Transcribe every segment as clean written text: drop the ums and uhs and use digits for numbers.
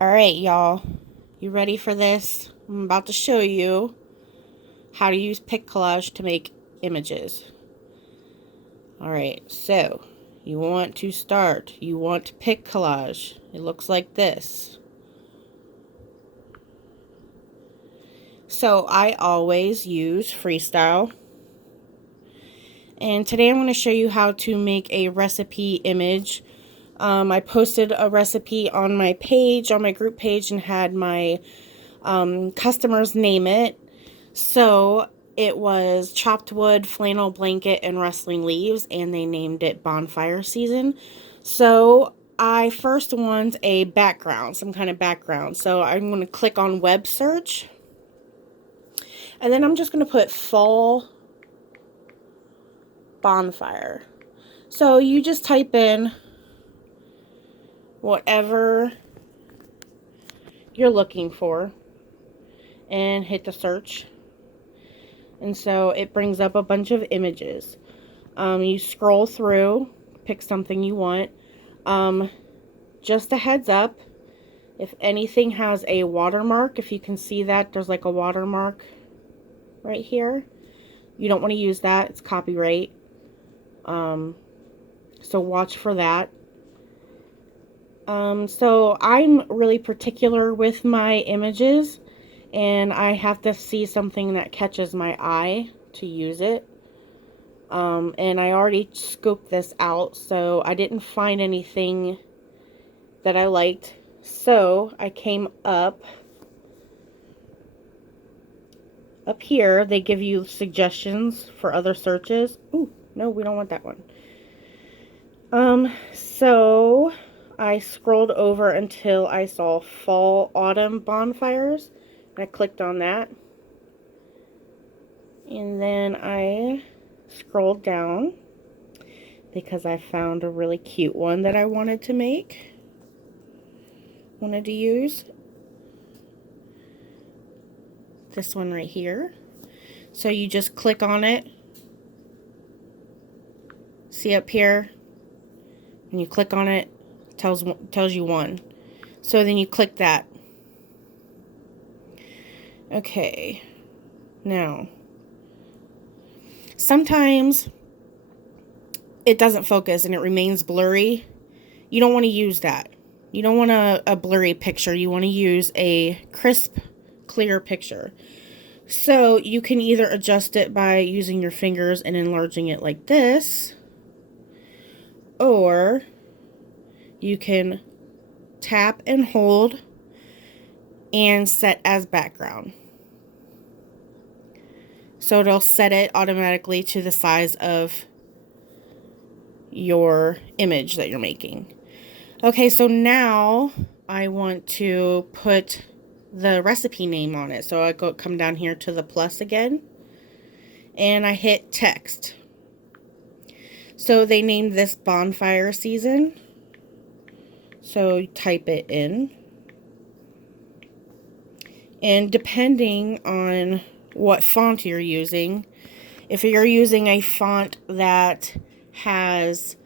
Alright, y'all. You ready for this? I'm about to show you how to use pic collage to make images. Alright, so you want to start. You want to pic collage. It looks like this. So I always use freestyle. And today I'm going to show you how to make a recipe image. I posted a recipe on my page, on my group page, and had my customers name it. So it was chopped wood, flannel blanket, and rustling leaves, and they named it bonfire season. So I first want a background, some kind of background. So I'm going to click on web search, and then I'm just going to put fall bonfire. So you just type in whatever you're looking for and hit the search. And so it brings up a bunch of images. You scroll through, pick something you want. Just a heads up, if anything has a watermark, if you can see that, there's like a watermark right here. You don't want to use that. It's copyright. So watch for that. So I'm really particular with my images, and I have to see something that catches my eye to use it. And I already scoped this out, so I didn't find anything that I liked. So I came up here. They give you suggestions for other searches. Ooh, no, we don't want that one. So I scrolled over until I saw fall autumn bonfires. I clicked on that. And then I scrolled down because I found a really cute one that I wanted to use. This one right here. So you just click on it. See up here? And you click on it, tells you one. So then you click that. Okay. Now, sometimes it doesn't focus and it remains blurry. You don't want to use that. You don't want a blurry picture. You want to use a crisp, clear picture. So you can either adjust it by using your fingers and enlarging it like this, or you can tap and hold and set as background. So it'll set it automatically to the size of your image that you're making. Okay, so now I want to put the recipe name on it. So I come down here to the plus again, and I hit text. So they named this bonfire season. So type it in. And depending on what font you're using, if you're using a font that has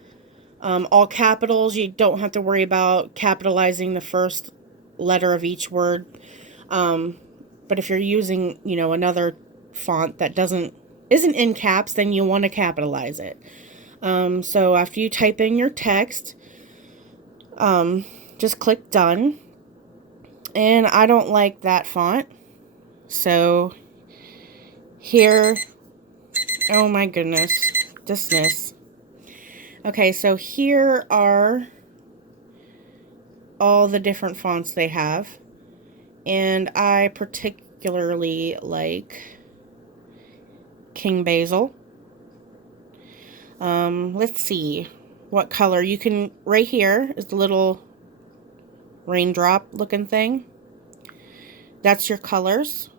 all capitals, you don't have to worry about capitalizing the first letter of each word. But if you're using, another font that isn't in caps, then you want to capitalize it. So after you type in your text, just click done. And I don't like that font. So here, oh my goodness, dismiss. Okay, so here are all the different fonts they have. And I particularly like King Basil. Let's see what color. You can, right here is the little raindrop looking thing. That's your colors.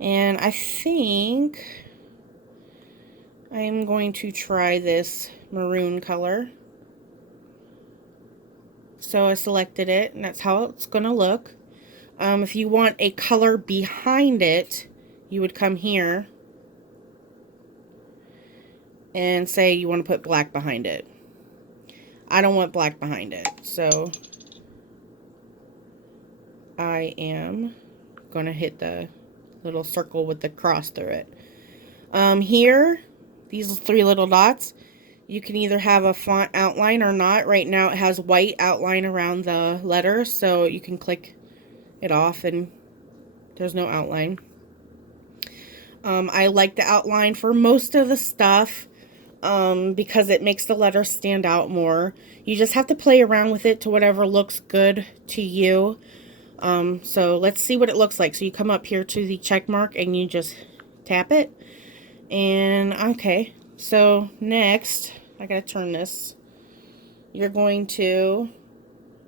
And I think I'm going to try this maroon color. So I selected it, and that's how it's going to look. If you want a color behind it, you would come here and say you want to put black behind it. I don't want black behind it, so I am going to hit the little circle with the cross through it. Here, these 3 little dots, you can either have a font outline or not. Right now it has white outline around the letters, so you can click it off and there's no outline. I like the outline for most of the stuff because it makes the letters stand out more. You just have to play around with it to whatever looks good to you. So let's see what it looks like. So you come up here to the check mark and you just tap it. And okay, so next, I gotta turn this. You're going to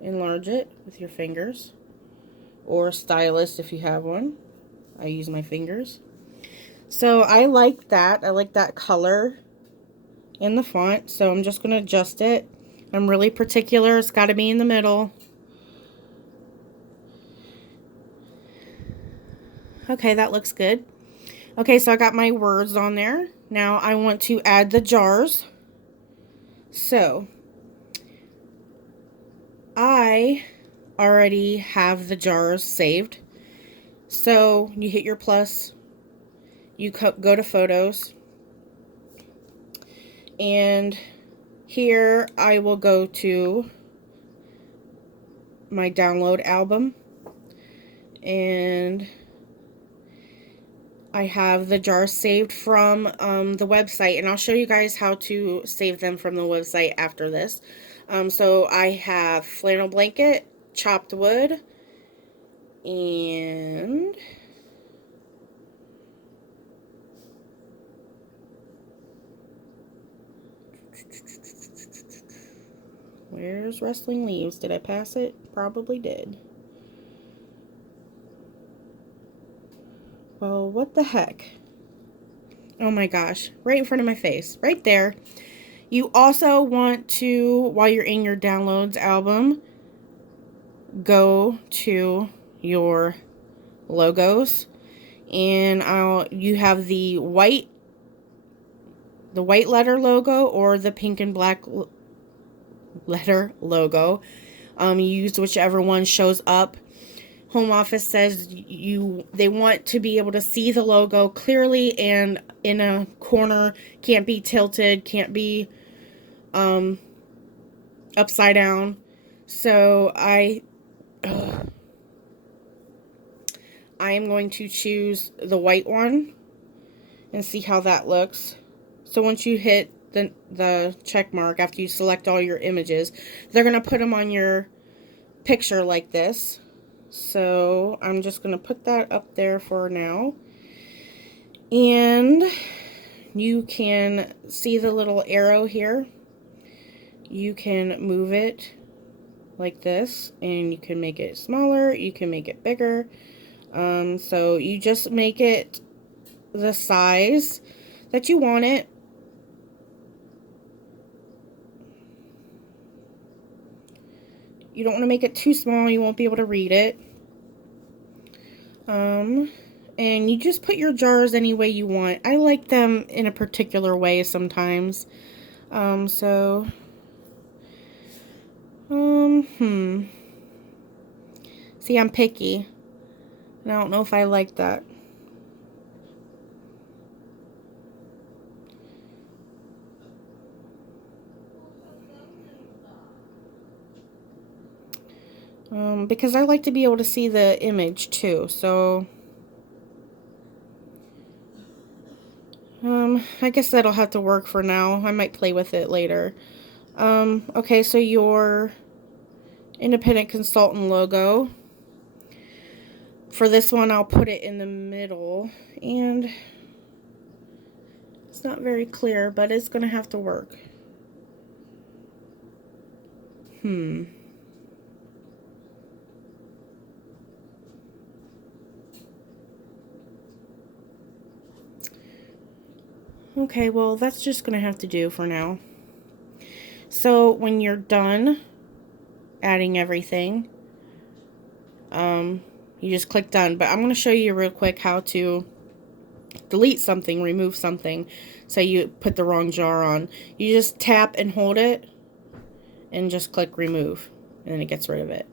enlarge it with your fingers or stylus if you have one. I use my fingers. So I like that. I like that color in the font. So I'm just going to adjust it. I'm really particular. It's got to be in the middle. Okay, that looks good. Okay, so I got my words on there. Now I want to add the jars. So I already have the jars saved. So you hit your plus. You go to photos, and here I will go to my download album, and I have the jars saved from the website, and I'll show you guys how to save them from the website after this. So I have flannel blanket, chopped wood, and where's Rustling Leaves? Did I pass it? Probably did. Well, what the heck? Oh my gosh. Right in front of my face. Right there. You also want to, while you're in your downloads album, go to your logos. And you have the white letter logo or the pink and black letter logo. You use whichever one shows up. Home office says they want to be able to see the logo clearly and in a corner, can't be tilted, can't be upside down. So I am going to choose the white one and see how that looks. So once you hit the check mark after you select all your images, they're going to put them on your picture like this. So I'm just going to put that up there for now. And you can see the little arrow here. You can move it like this, and you can make it smaller, you can make it bigger. So you just make it the size that you want it. You don't want to make it too small, you won't be able to read it. And you just put your jars any way you want. I like them in a particular way sometimes. See, I'm picky. And I don't know if I like that. Because I like to be able to see the image too, so I guess that'll have to work for now. I might play with it later. Okay, so your independent consultant logo. For this one, I'll put it in the middle, and it's not very clear, but it's gonna have to work. Okay, well, that's just gonna have to do for now. So when you're done adding everything, you just click done. But I'm going to show you real quick how to delete something, remove something. Say you put the wrong jar on. You just tap and hold it and just click remove, and then it gets rid of it.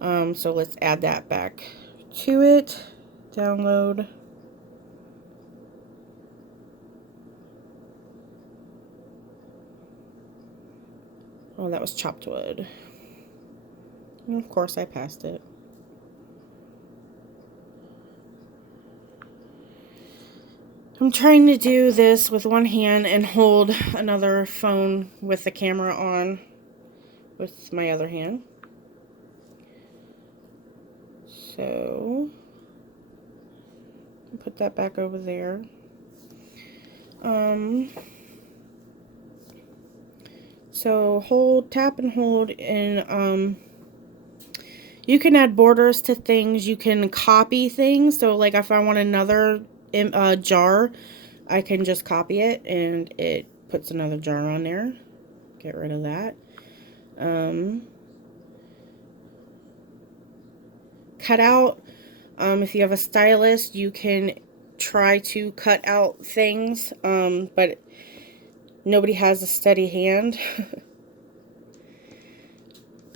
So let's add that back to it. Download. Oh, that was chopped wood. And of course I passed it. I'm trying to do this with one hand and hold another phone with the camera on with my other hand. So, put that back over there. So hold, tap and hold, and you can add borders to things. You can copy things. So like if I want another jar, I can just copy it and it puts another jar on there. Get rid of that. Cut out. If you have a stylus, you can try to cut out things, but nobody has a steady hand.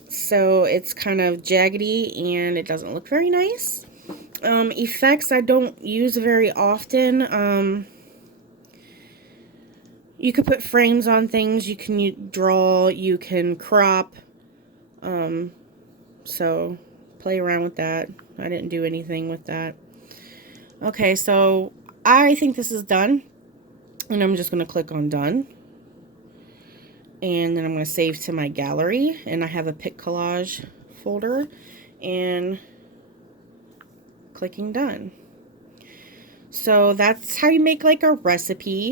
So it's kind of jaggedy and it doesn't look very nice. Effects I don't use very often. You could put frames on things, you can draw, you can crop. So play around with that. I didn't do anything with that. Okay, so I think this is done. And I'm just going to click on done. And then I'm going to save to my gallery. And I have a pick collage folder. And clicking done. So that's how you make like a recipe.